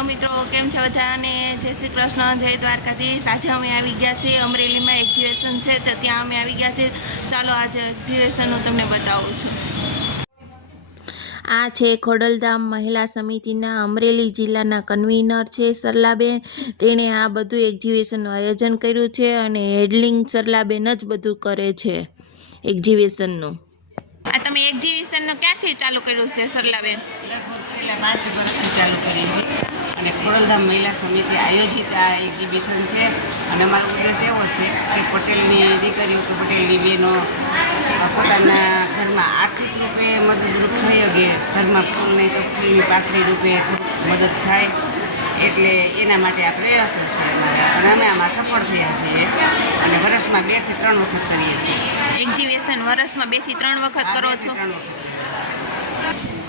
Hello मित्रों, केम छे बधा ने जय श्री कृष्ण, जय द्वारकाधीश। आज अमे आवी गया छे अमरेली में एक्जिबिशन है, तो त्यां अमे आवी गया छे। चालो आज एक्जिबिशन हूँ तमने बतावुं छुं। आ छे खोडलधाम महिला समितिना अमरेली जिल्लाना कन्वीनर छे सरलाबेन। तेणे आ बधुं एक्जिबिशननुं आयोजन कर्युं छे अने हेडलिंग सरलाबेन ज बधुं करे छे एक्जिबिशननुं। आ तमे एक्जिबिशननुं क्यारथी चालू कर्युं छे सरलाबेन? छेल्ला 5 વર્ષથી ચાલુ કરી છે અને ખોડલધામ મહિલા સમિતિ આયોજિત આ એક્ઝિબિશન છે અને અમારો ઉદ્દેશ એવો છે કે પટેલની દીકરીઓ કે પટેલની બહેનો પોતાના ઘરમાં આર્થિક રૂપે મદદરૂપ થઈ શકે, ઘરમાં ફૂલ નહીં તો ફૂલની પાકડી રૂપે મદદ થાય, એટલે એના માટે આ પ્રયાસો છે અમારા અને અમે આમાં સફળ થયા છીએ અને વર્ષમાં 2 થી 3 વખત કરીએ છીએ। एक्जिबिशन વર્ષમાં 2 થી 3 વખત કરો છો?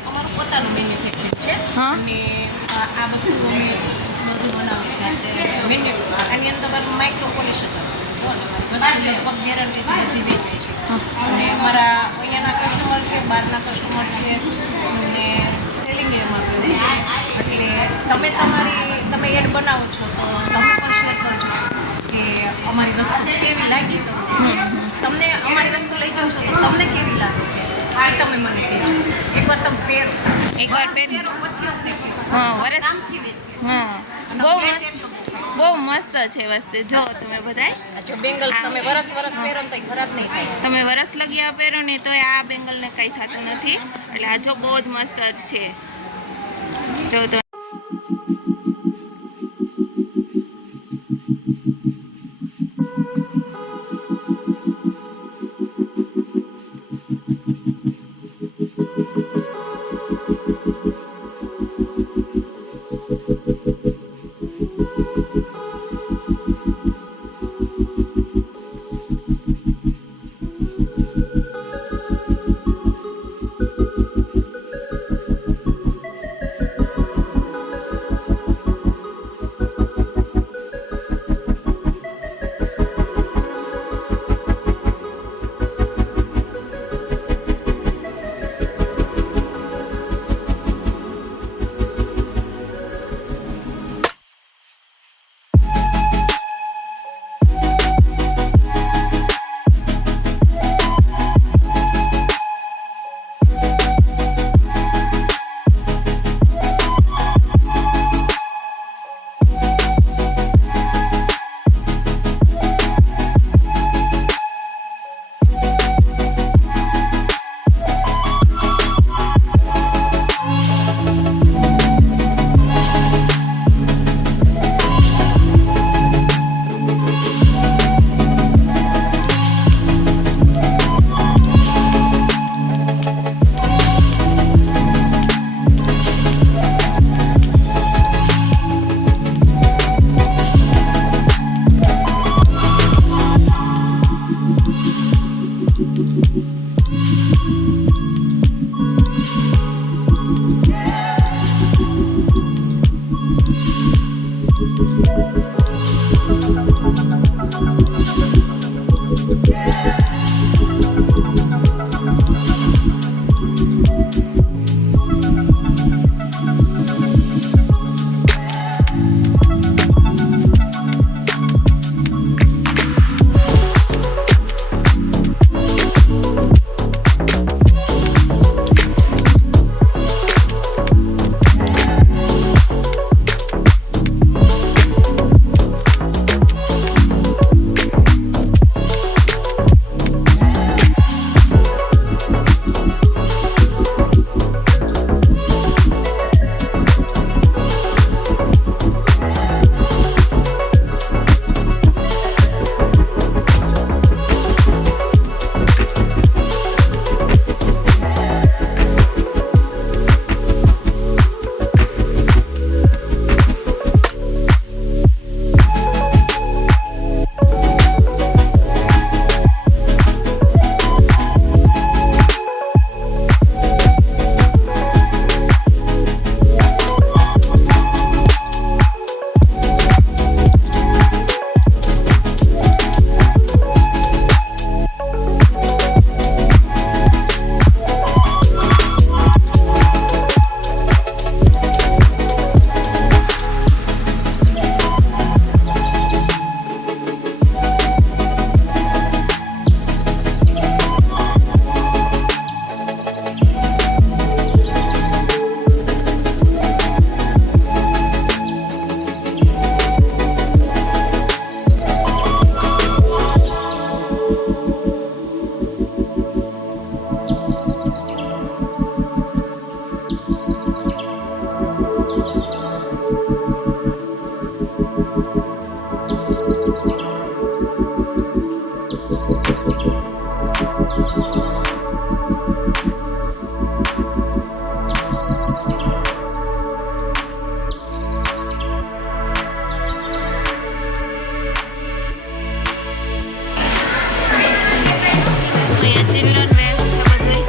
અમારું પોતાનું મેન્યુફેક્ચરિંગ છે અને આ બધું અમે બધું બનાવી જાતે આની અંદર માઇક્રો પોલિશ જ આવશે વસ્તુ લગભગ ગેરંટી બધી વેચાય છે અને અમારા અહીંયાના કસ્ટમર છે, બહારના કસ્ટમર છે અને સેલિંગ એમાં છે, એટલે તમે એડ બનાવો છો તો તમે પણ શેર કરજો કે અમારી વસ્તુ કેવી લાગી, તમને અમારી વસ્તુ લઈ જાઓ છો તો તમને કેવી લાગે છે એ તમે મને કહેજો। એકવાર તમે પહેરો, એકવાર પહેરો પછી અમને हाँ वरस નામથી વેચીએ। हाँ बहु मस्त है वस्तु। जो तमे बधाय જો બેંગલ્સ તમે વરસ પહેરો તો ખરાબ નહીં થાય, તમે વરસ લગ્યા પહેરો ને તો આ બેંગલ ને કઈ થતું નથી, એટલે આ જો બહુ જ મસ્ત છે। જો તો ચિલ્ડ્રન વેર છે બધું.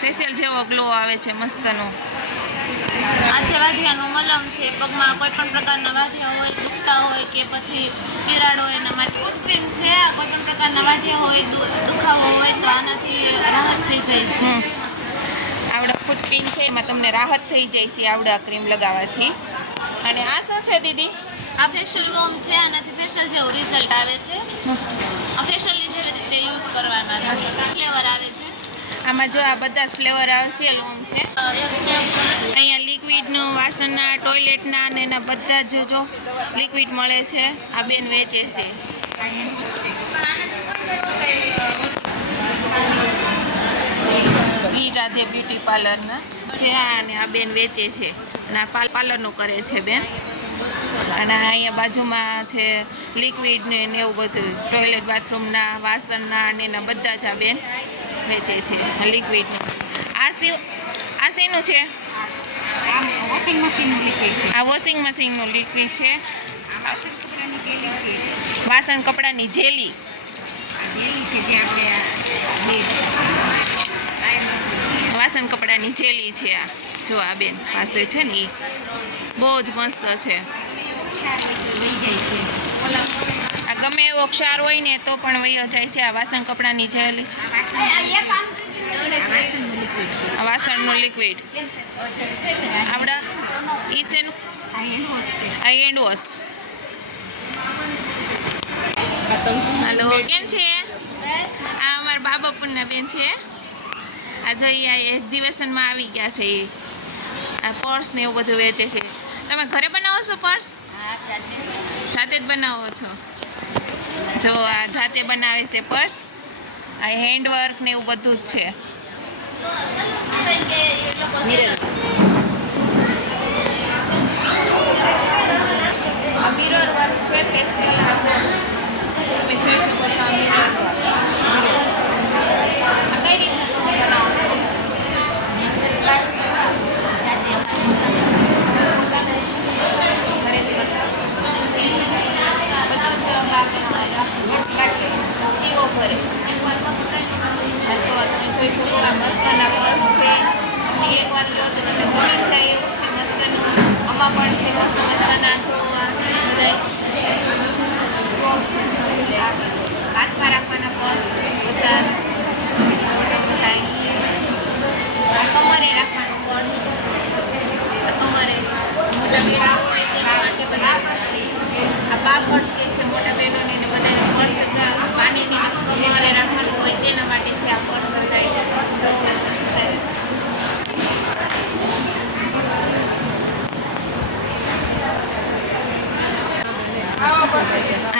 ફેશિયલ જેવો ગ્લો આવે છે મસ્તનો. આ છે વાઢિયાનું મલમ છે. પગમાં કોઈ પણ પ્રકારના વાઢિયા હોય, દુખતા હોય કે પછી તિરાડ હોય એના માટે ફૂટ ક્રીમ છે. કોઈ પણ પ્રકારના વાઢિયા હોય, દુખાવો હોય તો આનાથી રાહત થઈ જાય છે. આવડા ફૂટ ક્રીમ છે એમાં તમને રાહત થઈ જાય છે આવડા ક્રીમ લગાવવાથી. અને આ શું છે દીદી? આ ફેશિયલ વોમ છે. આનાથી ફેશિયલ જેવું રિઝલ્ટ આવે છે. આ ફેશિયલની જેવી રીતે યુઝ કરવાના છે. ફ્લેવર આવે છે. આમાં જો આ બધા ફ્લેવર આવશે લોંગ છે. અહીંયા લિક્વિડનું વાસણના, ટોયલેટના અને એના બધા જો લિક્વિડ મળે છે. આ બેન વેચે છે. શ્રી રાધે બ્યુટી પાર્લરના છે અને આ બેન વેચે છે અને આ પાર્લરનું કરે છે બેન. અને અહીંયા બાજુમાં છે લિક્વિડ ને એવું બધું, ટોયલેટ બાથરૂમના, વાસણના અને એના બધા જ આ બેન વેચે છે લિક્વિડનું. આ શેનું છે? વોશિંગ મશીનનું લિક્વિડ છે. આ વોશિંગ મશીનનું લિક્વિડ છે. વાસણ કપડાની જેલી છે. વાસણ કપડાની જેલી જેલી છે જે આપણે વાસણ કપડાની જેલી છે. આ જો આ બેન પાસે છે ને એ બહુ જ મસ્ત છે. આ ગમે એવો ક્ષાર હોય ને તો પણ વયો જાય છે. આ વાસણ કપડાની જેલી છે. આ વાસણનું લિક્વિડ આપણા ઈ શેનું? આ હેન્ડ વોશ. હાલો, કેમ છે? આ અમારા બાબાપુરના બેન છે. આ જો આ એક્ઝિબિશનમાં આવી ગયા છે. આ પર્સ ને એવું બધું વેચે છે. તમે ઘરે બનાવો છો પર્સ? જાતે જ બનાવો છો? જો આ જાતે બનાવે છે પર્સ. આ હેન્ડવર્ક ને એવું બધું જ છે. આ મિરર વર્ક છે. ફેશિયલ તમે જોઈ શકો છો. આ મિરર કઈ રીતે મસ્તના પર્સ છે. એકવાર લો તો તમે ગમી જાય એવું છે. મસ્તનું આમાં પણ છે મસ્ત મસ્તના હાથમાં રાખવાના પર્સ બધા. કમરે રાખવાનું પર્સ. કમરે મોટા બેડા હોય તેના માટે બધા પર્સ. આ બા પર્સ કે છે મોટા બહેનોને ને બધાને પર્સ પાણીની કમરે રાખવાનું હોય તેના માટે છે આ પર્સ થાય છે.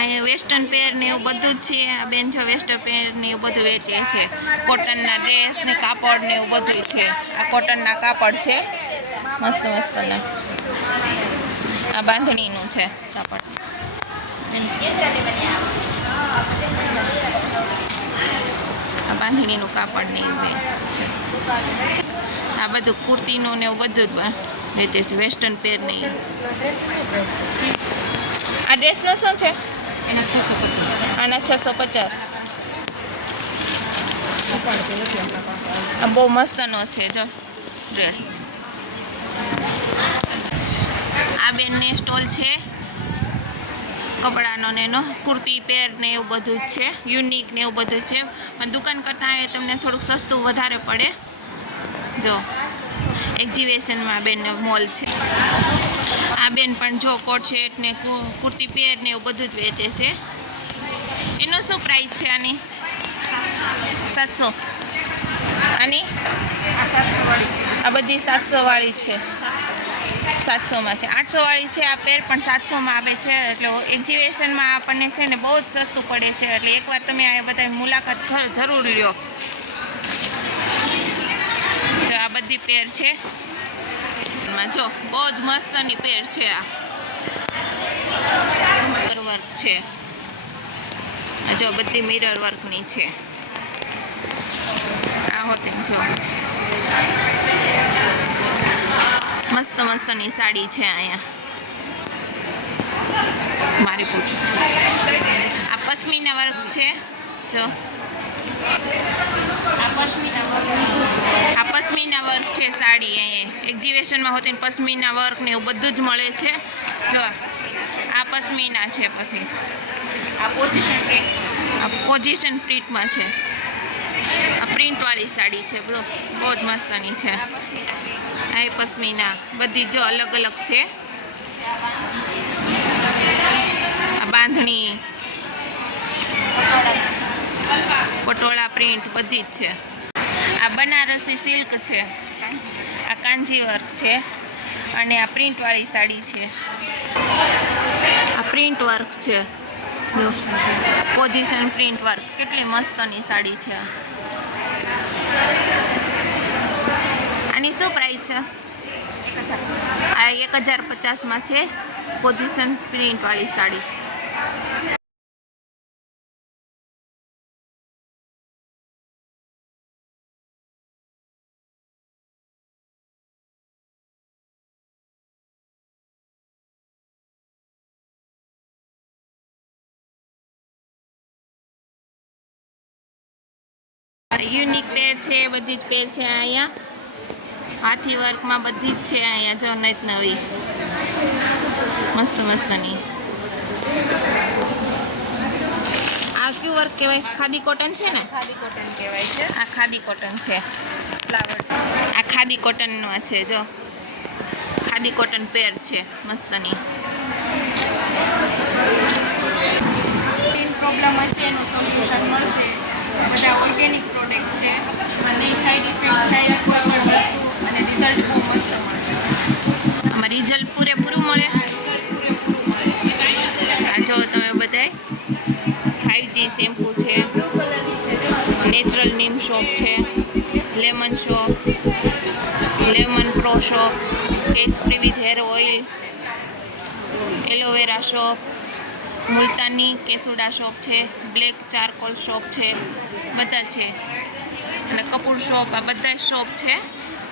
અહીંયા વેસ્ટર્ન પેર ને એવું બધું જ છે. આ બેન જો વેસ્ટર્ન પેર ને એવું બધું વેચે છે. કોટનના ડ્રેસ ને કાપડ ને એવું બધું છે. આ કોટનના કાપડ છે મસ્ત મસ્તના. આ બાંધણીનું છે કાપડ. આ બાંધણીનું કાપડ ને એવું છે. આ બધું કુર્તીનું ને એવું બધું જ વેચે છે. વેસ્ટર્ન પેર ને આ ડ્રેસનો શું છે? એના 650. આના 650. આ બહુ મસ્તનો છે જો ડ્રેસ. આ બેનને સ્ટોલ છે કપડાનો ને એનો કુર્તી પેર ને એવું બધું જ છે. યુનિક ને એવું બધું છે. પણ દુકાન કરતાં આવે તમને થોડુંક સસ્તું વધારે પડે. જો એક્ઝિબિશનમાં બેન મોલ છે. આ બેન પણ જો કોટ સેટ ને કુર્તી પેર ને એવું બધું જ વેચે છે. એનો શું પ્રાઇસ છે આની? 700. આની આ બધી 700 વાળી છે. 700માં છે. 800 વાળી છે આ પેર પણ 700માં આવે છે. એટલે એક્ઝિબિશનમાં આપણને છે ને બહુ જ સસ્તું પડે છે. એટલે એકવાર તમે આ બધા મુલાકાત જરૂર લ્યો. જો આ બધી પેર છે. જો બહુ જ મસ્તની પેર છે. આ વર્ક છે. જો બધી મિરર વર્કની છે. આ હોતી જો મસ્ત મસ્તની સાડી છે અહીંયા. મારી પૂછ આ પશ્મિના વર્ક છે. જો આ પશ્મિના વર્ક છે સાડી. અહીંયા એક્ઝિબિશનમાં હોતી પશ્મિના વર્ક ને એવું બધું જ મળે છે. જો આ પશ્મિના છે. પછી આ પોઝિશન પ્રિન્ટમાં છે. આ પ્રિન્ટવાળી સાડી છે. બહુ જ મસ્તની છે. આ પશ્મિના બધી જો અલગ અલગ છે. આ બાંધણી પટોળા પ્રિન્ટ બધી જ છે. આ બનારસી સિલ્ક છે. આ કાંજી વર્ક છે. અને આ પ્રિન્ટવાળી સાડી છે. આ પ્રિન્ટ વર્ક છે. પોઝિશન પ્રિન્ટ વર્ક કેટલી મસ્તની સાડી છે. આની શું પ્રાઇસ છે? આ 1050માં છે. પોઝિશન પ્રિન્ટવાળી સાડી. યુનિક પેર છે. બધી જ પેર છે અહીંયા. હાથી વર્કમાં બધી જ છે અહીંયા. જો નત નવી મસ્ત મસ્તની. આ ક્યુ વર્ક કહેવાય? ખાદી કોટન છે ને? ખાદી કોટન કહેવાય છે. આ ખાદી કોટન છે. ફ્લાવર આ ખાદી કોટનમાં છે. જો ખાદી કોટન પેર છે મસ્તની. પ્રોબ્લેમ હશે એનું સોલ્યુશન મળશે. બધા ઓર્ગેનિક પ્રોડક્ટ છે. એમાં નહીં સાઈડ ઇફેક્ટ થાય કોઈ પણ વસ્તુ અને રિઝલ્ટ બહુ મસ્ત મળશે. આમાં રિઝલ્ટ પૂરેપૂરું મળે. આ જો તમે બધાય 5G શેમ્પૂ છે. નેચરલ નીમ સોપ છે. Lemon soap, lemon pro soap, કેસ free with hair oil, aloe vera soap, Multani કેસુડા સોપ છે. બ્લેક ચારકોલ સોપ છે. બધા છે. અને કપૂર સોપ. આ બધા સોપ છે.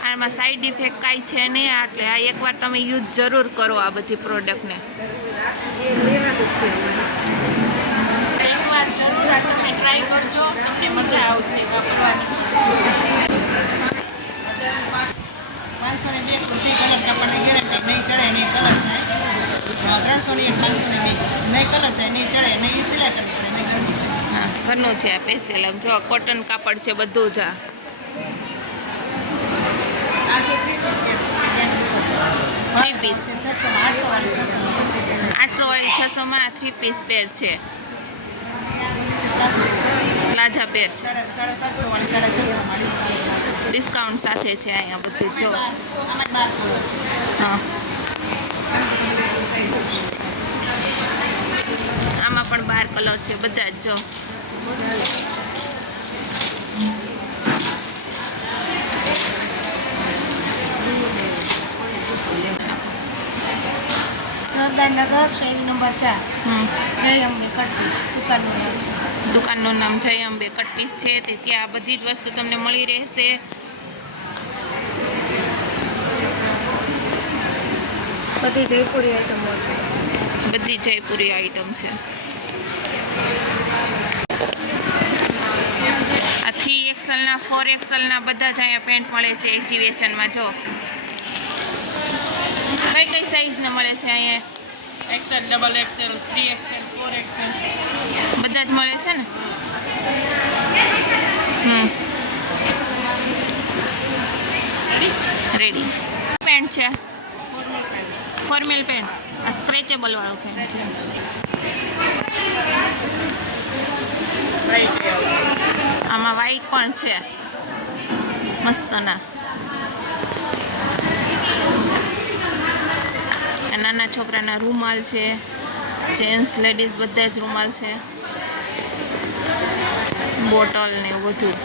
આમાં સાઈડ ઇફેક્ટ કાંઈ છે નહીં. એટલે આ એકવાર તમે યુઝ જરૂર કરો આ બધી પ્રોડક્ટને. એકવાર જરૂર આ તમે ટ્રાય કરજો. તમને મજા આવશે વાપરવાની. 502 બધી કલર કાપડની ગેરંટી. નહીં ચડે નહીં કલર જાય. 301 502 નહીં કલર જાય નહીં ચડે નહીં સિલાઈ કરવી પડે નહીં ગરમી. હા ઘરનું છે આ સ્પેશિયલ. આમ જો કોટન કાપડ છે બધું જ. આ છે 3 પીસ 3 પીસ 600 800 વાળી 600 800 વાળી 600માં 3 પીસ પેર છે. પ્લાઝા પેર છે. 750 વાળી 650 વાળી ડિસ્કાઉન્ટ સાથે છે અહીંયા બધું જો. આમાં 12 છે. હા સાઈઝ આમાં પણ કલર છે બધા જ જો. સરદારનગર શેરી નંબર 4 જય અંબે કટપીસ દુકાનનું નામ છે. દુકાનનું નામ જય અંબે કટપીસ છે. તે ત્યાં બધી જ વસ્તુ તમને મળી રહેશે. બધી જયપુરી આઈટમો છે. બધી જયપુરી આઈટમ છે. આ 3XL ના 4XL ના બધા જ અહીંયા પેન્ટ મળે છે એક્ઝિબિશનમાં. જો કઈ કઈ સાઈઝના મળે છે અહીંયા? XL, XXL, 3XL, 4XL. બધા જ મળે છે ને? રેડી પેન્ટ છે. Formal pant. આ સ્ટ્રેચેબલ વાળો પેન્ટ છે. આમાં વ્હાઈટ પણ છે મસ્તના. નાના છોકરાના રૂમાલ છે. જેન્ટ્સ લેડીઝ બધા જ રૂમાલ છે. બોટલ ને એવું બધું.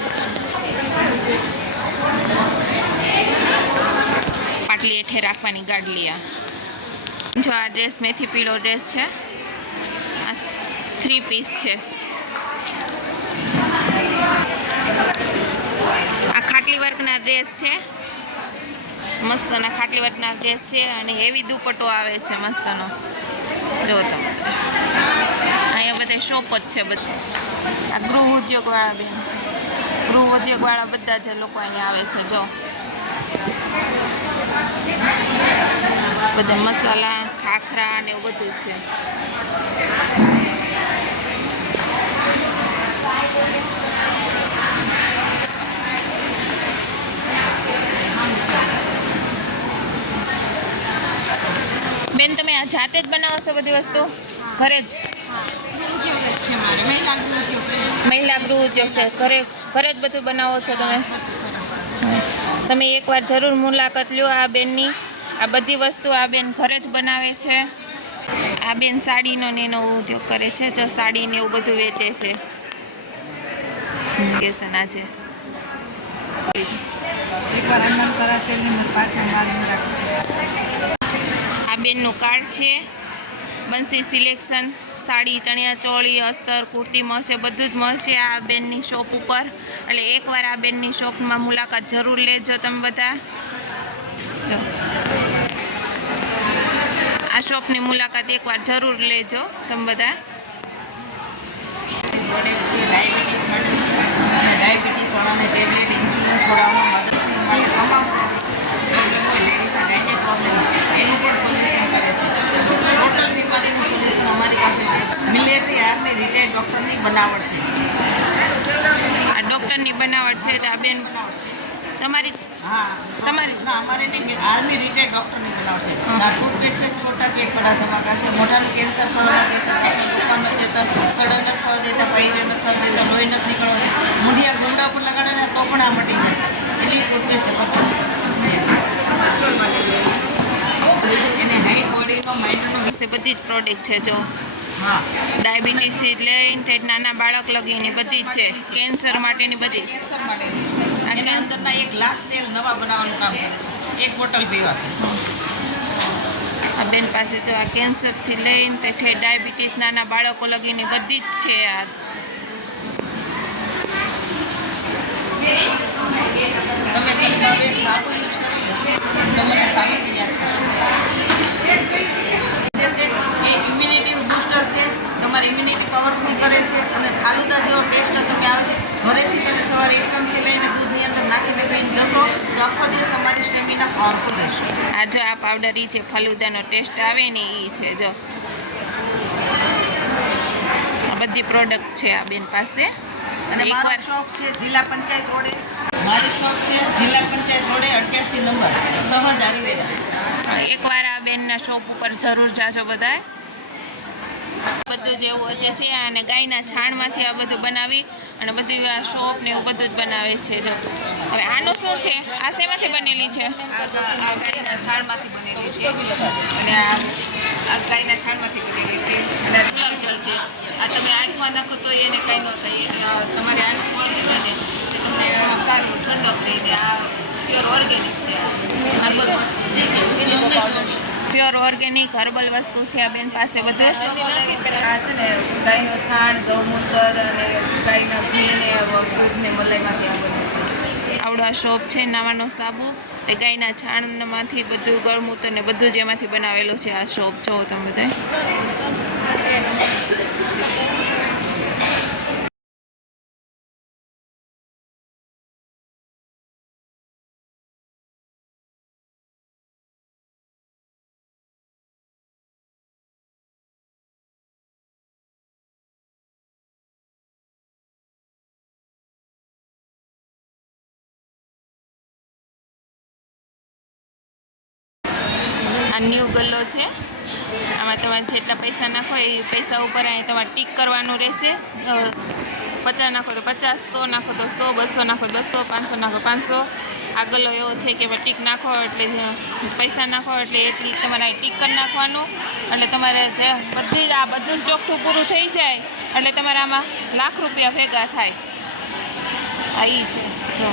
પાટલી હેઠે રાખવાની ગાડલિયા. જો આ ડ્રેસ મેથી પીળો ડ્રેસ છે. આ 3 પીસ છે. આ ખાટલી વર્કના ડ્રેસ છે. મસ્તના ખાટલી વર્કના ડ્રેસ છે અને હેવી દુપટ્ટો આવે છે મસ્તનો. જો તમે અહીંયા બધા શોપ જ છે. બધા આ ગૃહ ઉદ્યોગવાળા બેન છે. ગૃહ ઉદ્યોગવાળા બધા જ લોકો અહીંયા આવે છે. જો બધા મસાલા ખાખરા ને એવું બધું છે. બેન તમે આ જાતે જ બનાવો છો બધી વસ્તુ? ઘરે જ? ઉદ્યોગ જ છે મારે, મહિલા ગૃહ ઉદ્યોગ છે. મહિલા ગૃહ ઉદ્યોગ છે. ઘરે જ બધું બનાવો છો તમે? તમે એકવાર જરૂર મુલાકાત લ્યો આ બેનની. આ બધી વસ્તુ આ બેન ઘરે જ બનાવે છે. આ બેન સાડીનો ને એનો ઉદ્યોગ કરે છે. જો સાડીને એવું બધું વેચે છે. કેસન આજે આ બેનનું કાર્ડ છે. બંસી સિલેક્શન. સાડી, ચણિયા ચોળી, અસ્તર, કુર્તી મળશે. બધું જ મળશે આ બેનની શોપ ઉપર. એટલે એકવાર આ બેનની શોપમાં મુલાકાત જરૂર લેજો તમે બધા. જો આ શોપની મુલાકાત એકવાર જરૂર લેજો તમે બધા. ડાયાબિટીસ માટે છે અને ડાયાબિટીસવાળાને ટેબ્લેટ ઇન્સ્યુલિન છોડાવવામાં મદદથી મળે. તમામ પ્રોબ્લેમ હોય લેડીઝના ગાયનેક પ્રોબ્લેમ એનું પણ સોલ્યુશન કરે છે. ટોટલ બીમારીનું સોલ્યુશન અમારી પાસે છે. મિલિટરી આર્મી રિટાયર્ડ ડૉક્ટરની બનાવટ છે. આ ડૉક્ટરની બનાવટ છે તો આ બેન તમારી हाँ તમારી ના અમારે નહીં આર્મી રિટાયર્ડ ડૉક્ટરની બનાવશે. ના ટૂથપેસ્ટ છે છોટા પેક બડા ધમાકા છે. મોઢાનું કેન્સર થવા દેતા, દુકાનમાં દેતા, સડન થવા દેતા, પૈરે થવા દેતા, લોહી નથી નીકળવા. મૂંઢિયા ગુંડા પર લગાડે ને તો પણ આ મટી જશે. એટલી ટૂથપેસ્ટ છે 50. એને હાઈટ બોડીનો માઇન્ડનો બધી જ પ્રોડક્ટ છે. જો હા ડાયાબિટીસથી લઈને તે નાના બાળક લગીની બધી જ છે. કેન્સર માટેની બધી. કેન્સર માટે એના અંદરના 1 લાખ સેલ નવા બનાવવાનું કામ કરે છે એક બોટલ પીવાથી. આ બેન પાસે જો આ કેન્સરથી લઈને તે ડાયાબિટીસ નાના બાળકો લગીની બધી જ છે. આ તમે ટીમમાં એક સાબુ યુઝ કરી લો તો મને સાબુથી યાદ કરશો. જે છે એ ઇમ્યુનિટી બૂસ્ટર છે. તમારી ઇમ્યુનિટી પાવરફુલ કરે છે અને ફાલુદા જેવો ટેસ્ટ તમે આવે છે. ઘરેથી તમે સવારે 1 ચમચી લઈને દૂધની અંદર નાખીને પીને જશો તો આખો દિવસ તમારી સ્ટેમિના પાવરફુલ રહેશે. આ જો આ પાવડર ઈ છે ફલુદાનો ટેસ્ટ આવે ને ઈ છે. જો આ બધી પ્રોડક્ટ છે આ બેન પાસે. અને મારો શોપ છે જિલ્લા પંચાયત રોડે. મારી શોપ છે જિલ્લા પંચાયત રોડે 88 નંબર સહજ આયુર્વેદા. એકવાર આ બેનના શોપ ઉપર જરૂર જાજો બધાય. બધું જેવું છે અને ગાયના છાણમાંથી આ બધું બનાવી અને બધું આ શોપ ને એવું બધું જ બનાવે છે. જો હવે આનું શું છે? આ શેમાંથી બનેલી છે? આ ગાયના છાણમાંથી બનેલી છે અને આ આ ગાયના છાણમાંથી બનેલી છે અને આ ગુલાબજળ છે. આ તમે આંખમાં નાખો તો એને કાંઈ ન થાય. તમારે આંખ પહોંચી જાય ને તો તમને સારું ઠંડક રહીને આ પ્યોર ઓર્ગેનિક છે. હર્બલ વસ્તુ છે પ્યોર ઓર્ગેનિક હર્બલ વસ્તુ છે આ બેન પાસે બધું. આ છે ને ગાયનું છાણ, ગૌમૂત્ર અને ગાયના ઘી ને દૂધ ને મલાઈમાંથી આ બને છે. આવડો આ શોપ છે નાવાનો સાબુ તે ગાયના છાણમાંથી બધું ગળમૂત્ર ને બધું જ એમાંથી બનાવેલું છે આ શોપ. જો તમે બધા આ ન્યૂ ગલ્લો છે. આમાં તમારે જેટલા પૈસા નાખો એ પૈસા ઉપર અહીં તમારે ટીક કરવાનું રહેશે. 50 નાખો તો 50, 100 નાખો તો 100, 200 નાખો તો 200, 500 નાખો 500. આ ગલ્લો એવો છે કે ટીક નાખો એટલે પૈસા નાખો એટલે એટલી તમારે ટીક કરી નાખવાનું. એટલે તમારે જે બધું જ ચોખ્ઠું પૂરું થઈ જાય એટલે તમારે આમાં લાખ રૂપિયા ભેગા થાય. આ ઈ છે જો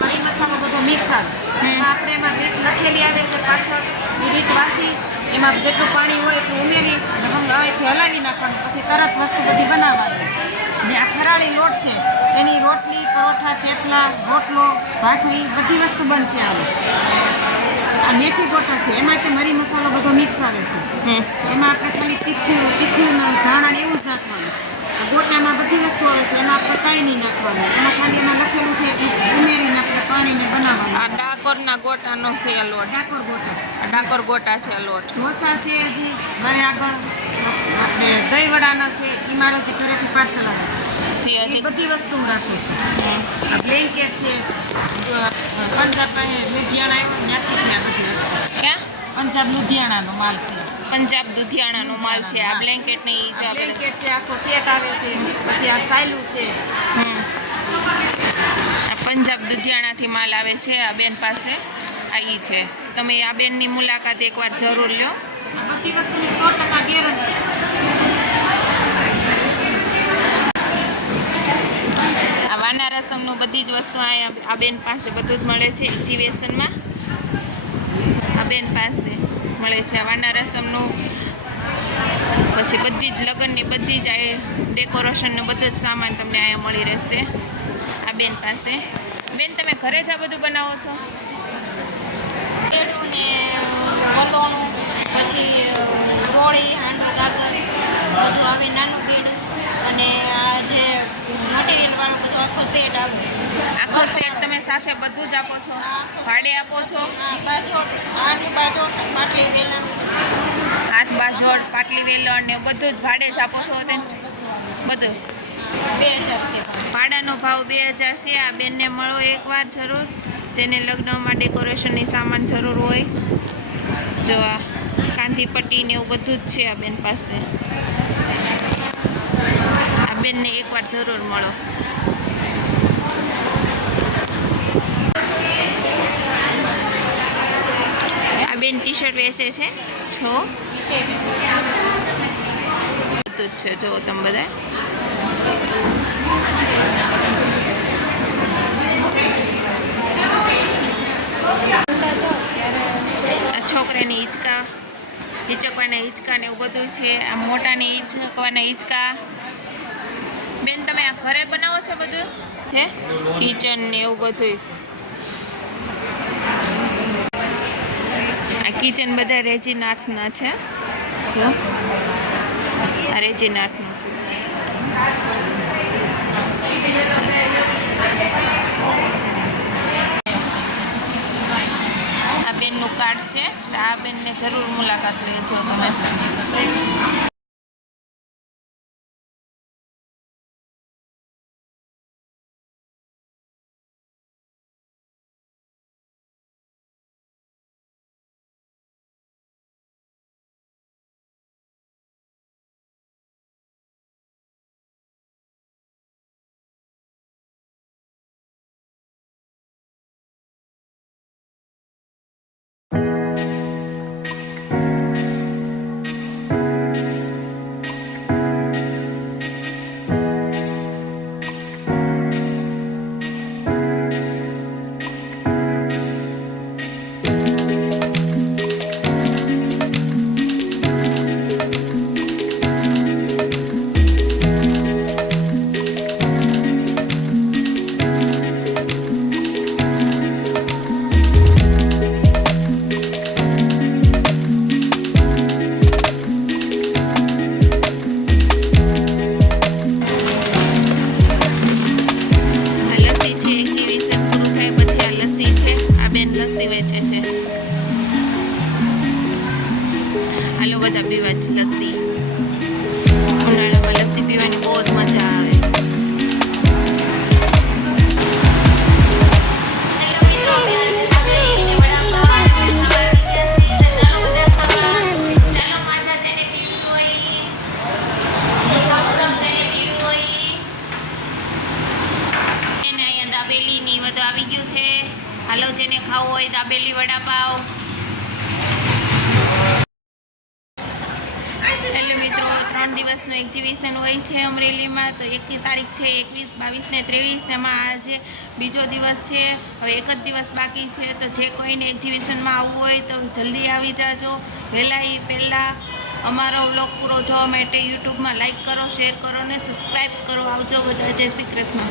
મરી મસાલો બધો મિક્સ આવે. એમાં આપણે એમાં રીત લખેલી આવે છે પાછળ, એ રીત વાસી એમાં જેટલું પાણી હોય એટલું ઉમેરી હવેથી હલાવી નાખવાનું, પછી તરત વસ્તુ બધી બનાવવાની. ને આ ફરાળી લોટ છે એની રોટલી, પરોઠા, થેપલા, રોટલો, ભાખરી બધી વસ્તુ બનશે આવે. આ મેથી ગોટા છે એમાં તે મરી મસાલો બધો મિક્સ આવે છે. એમાં આપણે ખાલી તીખું ધાણા ને એવું જ નાખવાનું. ગોટામાં બધી વસ્તુ આવે છે એમાં આપણે કાંઈ નહીં નાખવાનું. એમાં ખાલી એમાં લખેલું છે એટલું ઉમેરીને આપણે પાણીને બનાવવાનું. આ ડાકોરના ગોટાનો છે આ લોટ. ડાકોર ગોટા, આ ડાકોર ગોટા છે આ લોટ. ઢોસા છે હજી મારે આગળ, આપણે દહીં વડાના છે એ મારે જે ઘરેથી પાર્સલ આવે છે એ બધી વસ્તુ હું રાખું છું. આ બ્લેન્કેટ છે પંજાબ લુધિયાણા આવ્યો ત્યાંથી છે આ બધી વસ્તુ. ક્યાં? પંજાબ લુધિયાણાનો માલ છે. પંજાબ દુધિયાણાનો માલ છે આ બ્લેન્કેટ ને ઈ જો બ્લેન્કેટ છે, આખો સેટ આવે છે. પછી આ સાયલું છે. આ પંજાબ દુધિયાણાથી માલ આવે છે આ બેન પાસે. આ ઈ છે. તમે આ બેનની મુલાકાત એકવાર જરૂર લ્યો. આ બધી વસ્તુની 100% ગેરંટી. આ વાના રસમનું બધી જ વસ્તુ અહીંયા આ બેન પાસે બધું જ મળે છે એક્ઝિબિશનમાં. આ બેન પાસે મળે છે આ વાના રસમનું, પછી બધી જ લગ્નની બધી જ આ ડેકોરેશનનું બધું જ સામાન તમને અહીંયા મળી રહેશે આ બેન પાસે. બેન તમે ઘરે જ આ બધું બનાવો છો? બેડું ને વલોણું, પછી રોળી, હાંડો, દાદર બધું આવે, નાનું બેડું અને આ જે મટીરિયલવાળો બધો આખો સેટ આવે. આખો સેટ તમે સાથે બધું જ આપો છો? ભાડે આપો છો? બાજોટ, આની બાજોટ, માટલી વેલણ હાથ બાજોડ, પાટલી વેલણ ને બધું જ ભાડે જ આપો છો? તે બધું 2000 છે. ભાડાનો ભાવ 2000 છે. આ બેનને મળો એકવાર જરૂર, જેને લગ્નમાં ડેકોરેશનની સામાન જરૂર હોય. જો આ કાંધીપટ્ટી ને એવું બધું જ છે આ બેન પાસે. આ બેનને એકવાર જરૂર મળો. આ બેન ટી શર્ટ વેચે છે છો બધું જ છે જો તમે બધા. આ છોકરાની હિંચકવાના હિંચકા ને એવું બધું છે. આ મોટાને હિંચકવાના હિંચકા. બેન તમે આ ઘરે બનાવો છો બધું છે? કિચન ને એવું બધું. આ કિચન બધા રેજીન આર્ટના છે જો. આ રેજીન આર્ટનું છે. આ બેનનું કાર્ડ છે. આ બેનને જરૂર મુલાકાત લેજો તમે. હાલો બધા પીવા છે લસ્સી. ઉનાળામાં લસ્સી પીવાની બહુ જ મજા આવે. દાબેલીની બધું આવી ગયું છે. હાલો જેને ખાવું હોય દાબેલી વડાપાવ. હેલો મિત્રો, 3 દિવસનું એક્ઝિબિશન હોય છે અમરેલીમાં. તો 1 તારીખ છે, 21, 22 ને 23. એમાં આજે બીજો દિવસ છે. હવે 1 જ દિવસ બાકી છે. તો જે કોઈને એક્ઝિબિશનમાં આવવું હોય તો જલ્દી આવી જાજો. પહેલાં અમારો વ્લોગ પૂરો જોવા માટે યુટ્યુબમાં લાઈક કરો, શેર કરો ને સબસ્ક્રાઈબ કરો. આવજો બધા. જય શ્રી કૃષ્ણ.